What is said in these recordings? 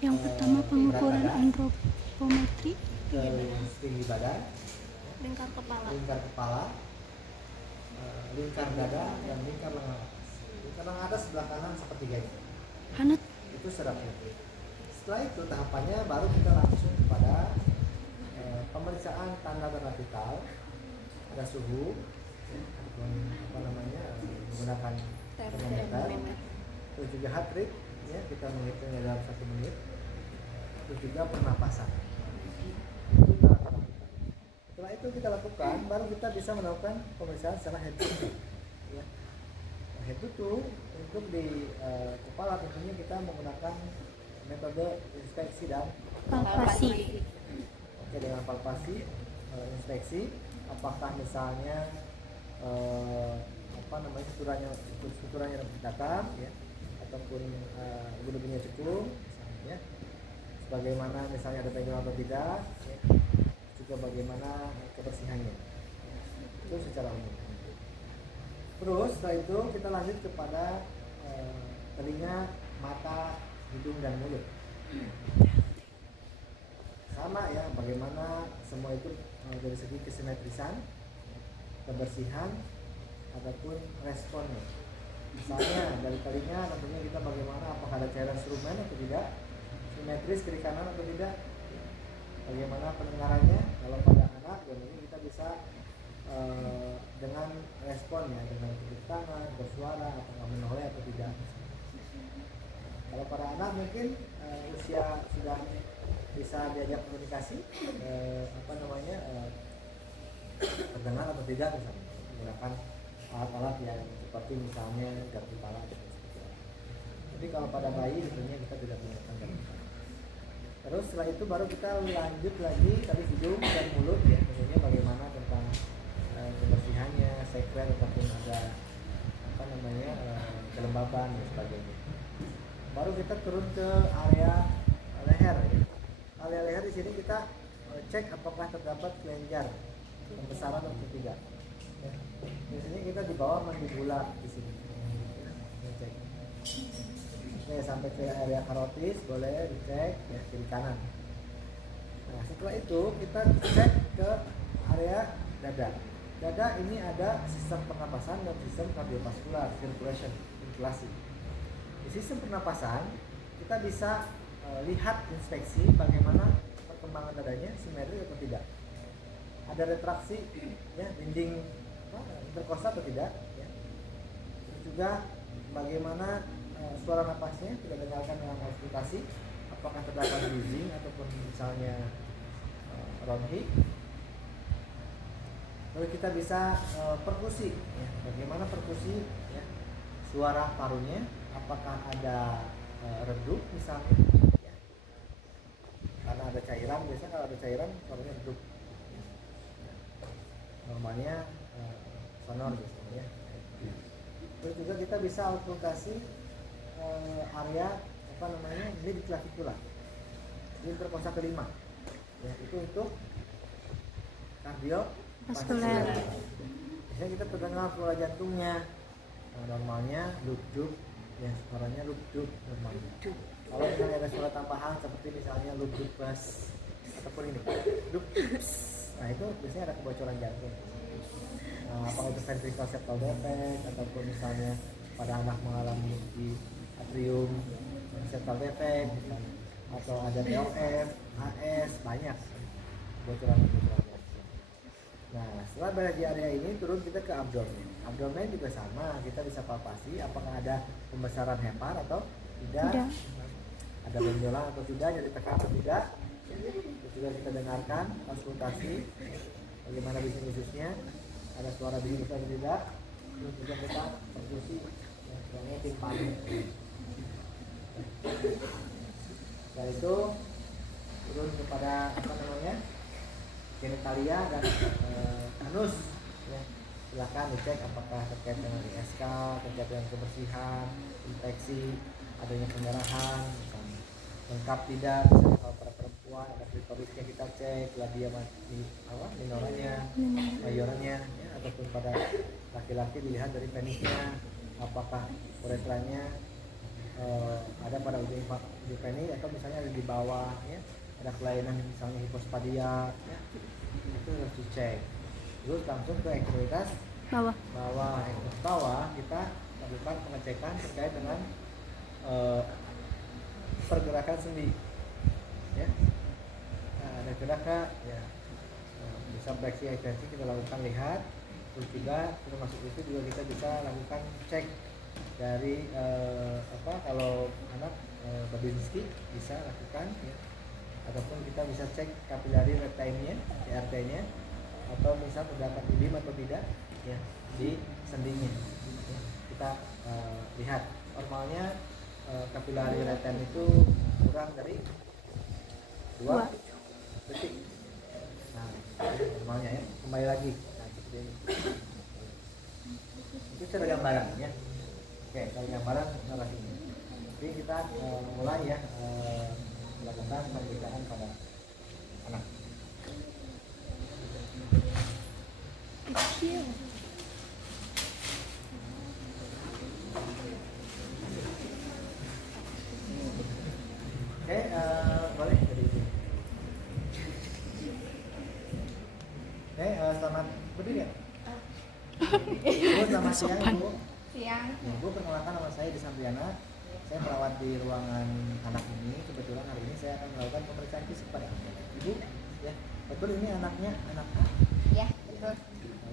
Yang pertama pengukuran berat badan, antropometri, tinggi badan, Lingkar kepala. Lingkar dada, dan lingkar lengan atas. Lingkar lengan atas sebelah kanan sepertiga ini. Hanut, Itu sedapnya. Setelah itu tahapannya baru kita langsung kepada pemeriksaan tanda-tanda vital. Ada suhu, menggunakan termometer. Terus juga heart rate, ya, kita menghitungnya dalam 1 menit. Terus juga pernapasan. Itu tanda-tanda vital. Setelah itu kita lakukan, baru kita bisa melakukan pemeriksaan secara head to toe. Ya. Head to toe untuk di kepala tentunya kita menggunakan metode inspeksi dan palpasi, oke, dengan palpasi, inspeksi, apakah misalnya suturannya datar, ya, ataupun bulu-bulunya cukup, misalnya, sebagaimana misalnya ada penyakit atau tidak, ya, juga bagaimana kebersihannya, itu secara umum. Terus setelah itu kita lanjut kepada telinga, mata, hidung, dan mulut. Sama ya, bagaimana semua itu dari segi kesimetrisan, kebersihan, ataupun responnya. Misalnya dari telinga tentunya kita bagaimana, apakah ada cairan serumen atau tidak, simetris kiri kanan atau tidak, bagaimana pendengarannya. Kalau pada anak tentunya kita bisa dengan responnya, dengan tepuk tangan, bersuara, apakah menoleh atau tidak. Kalau pada anak mungkin usia sudah bisa diajak komunikasi, terdengar atau tidak, misalnya menggunakan alat-alat yang seperti misalnya garpu kepala. Jadi kalau pada bayi tentunya kita tidak menggunakan garpu kepala. Terus setelah itu baru kita lanjut lagi tadi hidung dan mulut, ya, tentunya bagaimana tentang kebersihannya, sekret ataupun ada kelembaban dan sebagainya. Baru kita turun ke area leher, ya. Area leher di sini kita cek apakah terdapat kelenjar pembesaran atau tidak. Ya. Biasanya kita di bawah mandibula di sini. Ya, cek. Oke, sampai ke area karotis boleh dicek, ya, kiri kanan. Nah, setelah itu kita cek ke area dada. Dada ini ada sistem pernapasan dan sistem kardiovaskular, circulation, sirkulasi. Di sistem pernapasan kita bisa lihat inspeksi bagaimana perkembangan dadanya, simetris atau tidak, ada retraksi, ya, dinding interkosta atau tidak, ya. Terus juga bagaimana suara napasnya kita dengarkan dengan auskultasi, apakah terdapat wheezing ataupun misalnya ronhi. Lalu kita bisa perkusi, ya. Bagaimana perkusi, ya, suara parunya, apakah ada redup misalnya, ya. Karena ada cairan, biasanya kalau ada cairan suaranya redup, ya. Normalnya sonor biasanya, ya. Terus juga kita bisa auskultasi area ini di klavikula, di interkosta kelima, ya, itu untuk kardiovaskular. Biasanya kita terdengar suara jantungnya, normalnya lup-dup, ya, suaranya lup-dup normalnya. Kalau misalnya ada suara tambahan seperti misalnya lup-dup bass ataupun ini lup-dup, nah itu biasanya ada kebocoran jantung. Apakah itu ventricle septal defect ataupun misalnya pada anak mengalami di atrium septal defect misalnya, atau ada TOF, AS, banyak kebocoran. Nah, setelah berada di area ini, turun kita ke abdomen. Abdomen juga sama, kita bisa palpasi apakah ada pembesaran hepar atau tidak, ada benjolan atau tidak, nyeri tekan atau tidak. Terus juga kita dengarkan auskultasi, bagaimana bising-bisingnya, ada suara bising atau tidak. Terus juga kita perkusi, yang timpani. Setelah itu turun kepada genitalia dan anus, ya. Silahkan dicek apakah terkait dengan ISK, terkait dengan kebersihan, infeksi, adanya pendarahan, misalnya lengkap tidak. Misalnya kalau pada perempuan ada klitorisnya kita cek, labia minoranya, mayornya, ya, ataupun pada laki-laki dilihat dari penisnya, apakah uretranya ada pada ujung hypopeni atau misalnya ada di bawah ya, ada kelainan misalnya hipospadia ya, itu harus dicek. Terus langsung ke ekstremitas Bawah. bawah kita lakukan pengecekan terkait dengan pergerakan sendi ya. Nah, ada gerak ya, bisa breksi ekstensi kita lakukan lihat. Terus juga termasuk itu juga kita bisa lakukan cek dari kalau anak Babinski bisa lakukan ya. Ataupun kita bisa cek kapilari recti-nya, CRT-nya, atau misal terdapat udim atau tidak ya di sendinya ya. Kita lihat normalnya kapilari recti itu kurang dari 2 detik. Nah, normalnya ya, kembali lagi. Nah, seperti ini. Itu secara gambaran ya. Oke, kalau gambaran narasinya. Jadi kita mulai ya melakukan pemeriksaan pada anak. Kecil. Oke, boleh dari ini. Oke, selamat berdiri ya. Bu, selamat siang Bu. Siang. Ya, Bu, perkenalkan nama saya Disambriana. Saya merawat di ruangan anak ini. Kebetulan hari ini saya akan melakukan pemeriksaan fisik pada Ibu. Ya, betul ini anaknya anak A. Ya, betul.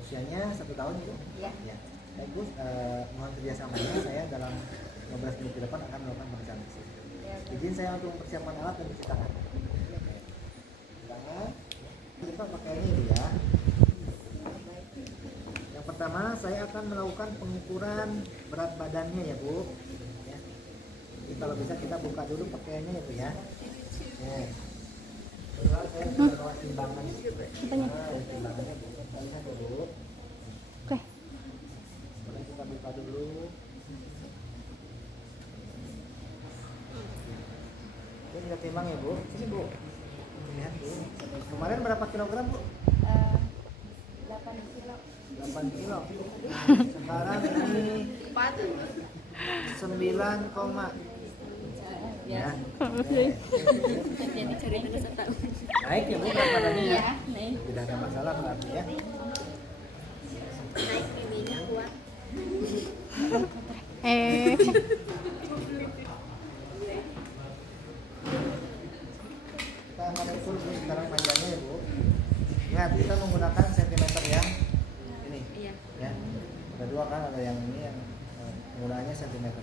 Usianya 1 tahun Ibu. Ya. Ya. Baik Bu, mohon kerjasamanya. Saya dalam 15 menit ke depan akan melakukan pemeriksaan fisik. Ya, Izin saya untuk mempersiapkan alat dan cuci tangan. Tangan. Kita pakainya ini ya. Yang pertama saya akan melakukan pengukuran berat badannya ya Bu. Ya. Jadi kalau bisa kita buka dulu pakaiannya ya Bu ya. Ya. Setelah saya sudah bawa timbangan. Timbangannya Bu. Kita lihat dulu. Oke. Boleh kita buka dulu. Ini kita timbang ya Bu. Sini Bu. Lihat Bu. Kemarin berapa kilogram Bu? 8 kilo. 8 kilo. Sekarang ini 9, ya. Oke. Naik ya Bu berat badannya ya. Ya, nih. Tidak ada masalah berarti ya. Naik pipinya kuat. Kita akan ukur Bu sekarang panjangnya ya Bu. Ingat kita menggunakan sentimeter yang ini. Iya. Ya. Ada 2 kan, ada yang ini yang penggunaannya sentimeter.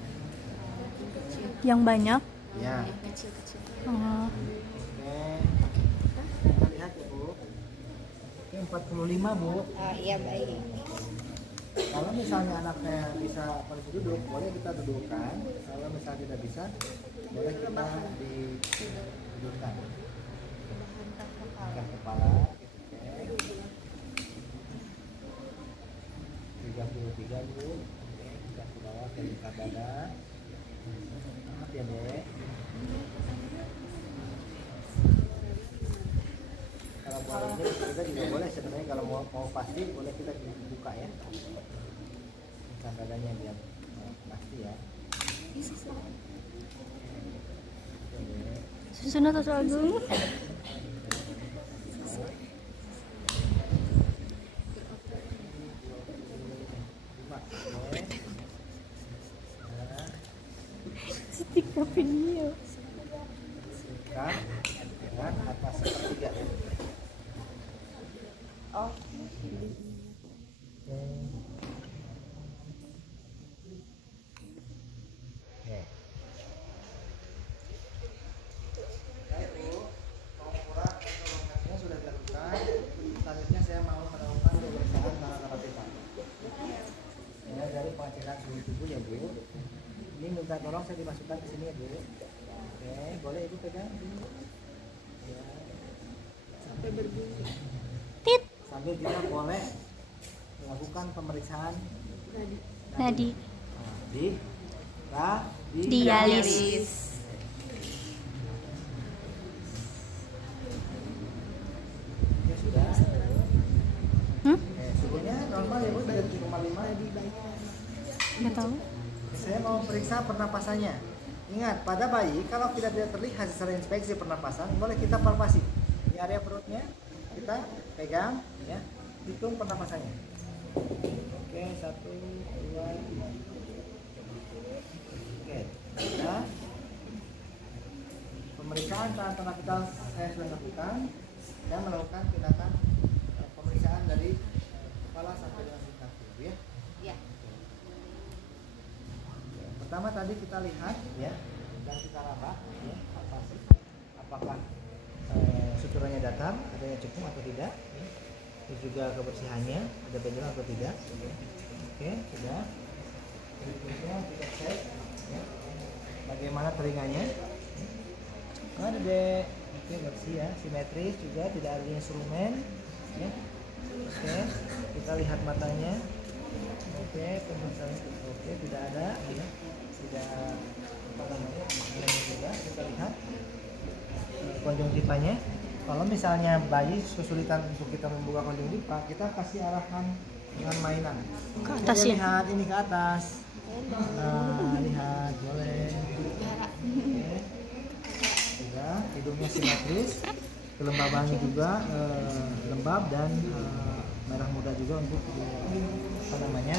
Yang banyak. Ya. Kecil-kecil. Oh. Oke. Kita lihat ya Bu. Oke, 45 Bu. Iya, baik. Kalau misalnya anaknya bisa posisi duduk, boleh kita dudukkan. Kalau misalnya tidak bisa, boleh kita didudukkan. Angkat kepala, kita cek. 33 Bu. Oke, kita ke bawah ke lingkar dada. Maaf ya Dek. Kalau mau ini kita juga boleh sebenarnya, kalau mau pasti boleh kita buka ya. Lingkar dadanya biar pasti ya. Susun atau Agung? Setika video. Kan dengan atas sepertiga. Oh. Oke. Baik Bu, pengukuran untuk sudah dilakukan. Selanjutnya saya mau melakukan pemeriksaan tanda vital. Ya, dari pengecekan suhu tubuh ya Bu. Ini minta tolong saya dimasukkan ke sini ya Bu. Oke, boleh Ibu pegang sini. Ya. Sampai berbunyi. Tit. Sambil kita boleh melakukan pemeriksaan Nadi. dialis. Ya sudah. Suhunya normal ya Bu, 37,5 lebih baik. Nggak tahu. Saya mau periksa pernapasannya. Ingat, pada bayi kalau tidak terlihat secara inspeksi pernapasan, boleh kita palpasi di area perutnya, kita pegang, ya, hitung pernapasannya. Oke, 1, 2, 3. Oke, nah, pemeriksaan tanda vital saya sudah lakukan. Saya melakukan tindakan pemeriksaan dari kepala sampai dengan kaki, ya. Ya. Pertama tadi kita lihat, ya, dan kita raba, ya, apakah suturannya datar, adanya cekung atau tidak, ya. Terus juga kebersihannya, ada benjolan atau tidak. Oke, sudah. Berikutnya kita cek, ya, bagaimana telinganya. Ada deh, oke, bersih ya, simetris juga, tidak ada instrumen, ya. Oke, kita lihat matanya. Oke, pemeriksaan, oke, tidak ada, ya. Tidak apa namanya, juga kita lihat konjungtivanya. Kalau misalnya bayi kesulitan untuk kita membuka konjungtiva, kita kasih arahan dengan mainan. Ke atas ya? Lihat ini ke atas. Nah, lihat, boleh. Oke. Sudah, hidungnya simetris, kelembabannya juga lembab dan merah muda juga untuk apa namanya?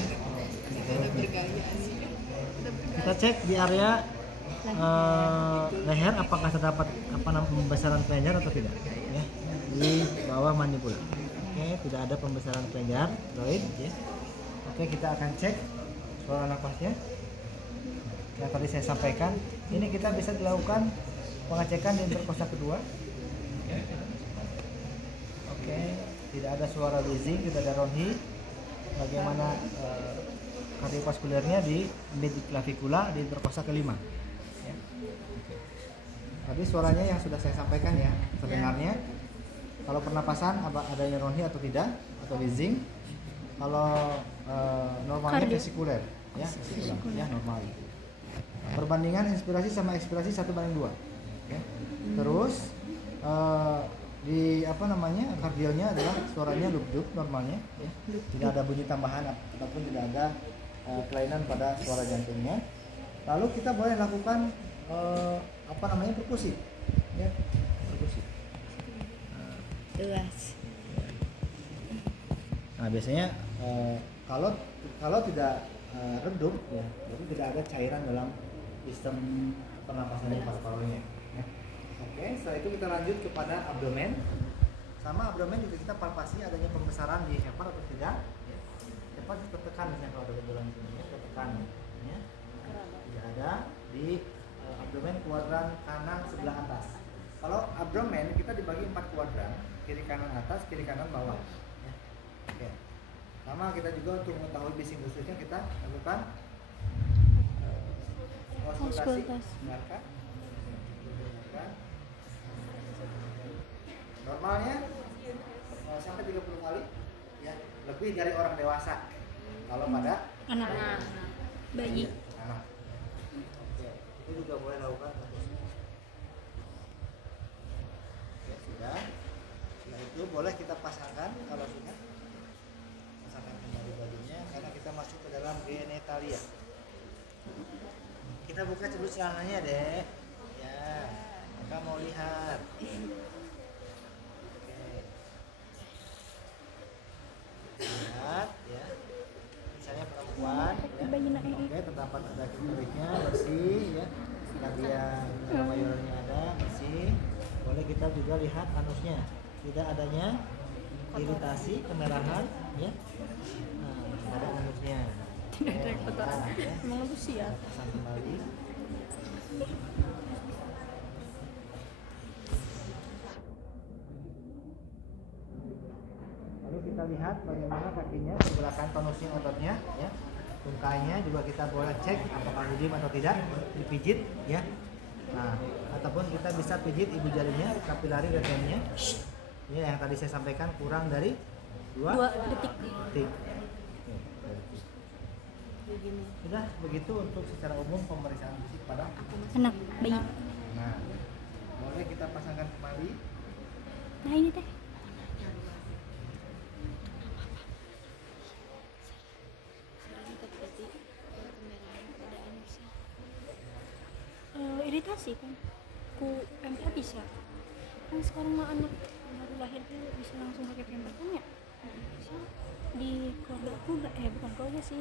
Kita cek di area leher apakah terdapat pembesaran kelenjar atau tidak, ya, di bawah mandibula. Oke, tidak ada pembesaran kelenjar roid, ya. Oke, kita akan cek suara nafasnya yang tadi saya sampaikan. Ini kita bisa dilakukan pengecekan di interkosta kedua. Oke, tidak ada suara wheezing, tidak ada ronhi. Bagaimana kardiovaskulernya di mid clavicula di interkosta kelima. Ya. Tadi suaranya yang sudah saya sampaikan, ya, terdengarnya. Kalau pernapasan adanya ronhi atau tidak, atau wheezing. Kalau normalnya vesikuler, ya, vesikular, ya, normal. Perbandingan inspirasi sama ekspirasi 1:2. Ya. Terus di apa namanya, kardialnya adalah suaranya loop normalnya, ya. Tidak ada bunyi tambahan ataupun tidak ada kelainan pada suara jantungnya. Lalu kita boleh lakukan apa namanya, perkusi, ya, perkusi. Luas. Nah, biasanya kalau tidak redup, ya, jadi tidak ada cairan dalam sistem pernapasan paru-parunya. Ya. Oke, setelah itu kita lanjut kepada abdomen. Sama abdomen juga kita palpasi adanya pembesaran di hepar atau tidak. Ya. Hepar tertekan, misalnya kalau ada benjolan di sini, ya, tertekan. Ya. Tidak ada di abdomen kuadran kanan sebelah atas. Kalau abdomen kita dibagi 4 kuadran, kiri kanan atas, kiri kanan bawah. Ya. Oke. Sama kita juga untuk mengetahui bising busuknya kita lakukan auskultasi. Dengarkan. Normalnya sampai 30 kali, ya, lebih dari orang dewasa. Kalau pada Anak. Bayi. anak. Oke, itu juga boleh lakukan. Oke, sudah. Setelah itu boleh kita pasangkan kalau sudah. Pasangkan kembali bajunya karena kita masuk ke dalam genitalia. Kita buka dulu celananya, Dek. Ya, Kakak mau lihat. Lihat, ya, misalnya perempuan, ya. Oke, terdapat ada klitoriknya bersih, ya, bagian mayornya ada bersih. Boleh kita juga lihat anusnya, tidak adanya iritasi, kemerahan, ya. Nah, ada anusnya. Tidak ada kotoran. Ya. Emang lu sih ya? Pasang kembali. Lalu kita lihat bagaimana kakinya, pergerakan tonusnya ototnya, ya. Tungkainya juga kita boleh cek apakah rudim atau tidak, dipijit, ya. Nah, ataupun kita bisa pijit ibu jarinya, kapilari retennya. Ini yang tadi saya sampaikan kurang dari 2 detik. Sudah begitu untuk secara umum pemeriksaan fisik pada Anak, bayi. Nah, boleh kita pasangkan kembali. Nah, ini teh. sih kan ku PMA bisa kan sekarang mah anak baru lahir dia bisa langsung pakai PMA kan ya. Bisa di keluarga aku bukan keluarga sih